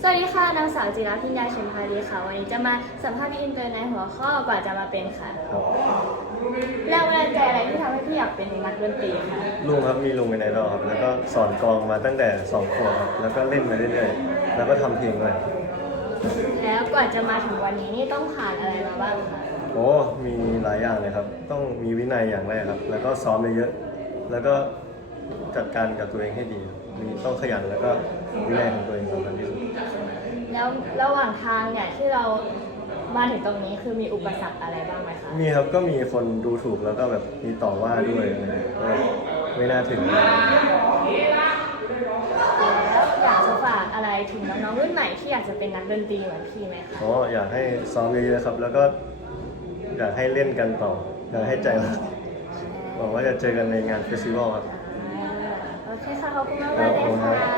สวัสดีค่ะ นางสาวจิราพิญญาเชนพารีค่ะ วันนี้จะมาสัมภาษณ์พี่อินเตอร์ในหัวข้อกว่าจะมาเป็นค่ะครับแรงบันดาลใจอะไรที่ทำให้พี่อยากเป็นนักดนตรีคะลุงครับมีลุงเป็นไอดอลครับแล้วก็สอนกลองมาตั้งแต่สองขวบครับแล้วก็เล่นมาเรื่อยๆแล้วก็ทำเพลงด้วยแล้วกว่าจะมาถึงวันนี้นี่ต้องผ่านอะไรมาบ้างคะโอ้มีหลายอย่างเลยครับ ต้องมีวินัยอย่างแรกครับ แล้วก็ซ้อมเยอะๆแล้วก็ จัดการกับตัวเองให้ดีครับมีต้องขยันแล้วก็วินัยของตัวเองสำคัญที่สุด แล้วระหว่างทางเนี่ยที่เรามาถึงตรงนี้คือมีอุปสรรคอะไรบ้างไหมคะมีครับก็มีคนดูถูกแล้วก็แบบมีต่อว่าด้วยอะไรเงี้ยก็ไม่น่าถึง แล้วอยากจะฝากอะไรถึงน้องๆรุ่นใหม่ที่อยากจะเป็นนักดนตรีเหมือนพี่ไหมคะ อ๋ออยากให้ซ้อมเยอะๆครับ แล้วก็อยากให้เล่นกันต่อ อยากให้ใจรักหวังว่าจะเจอกันในงานเฟสติวัลครับอ่าโอเคค่ะ ขอบคุณมากเลยค่ะ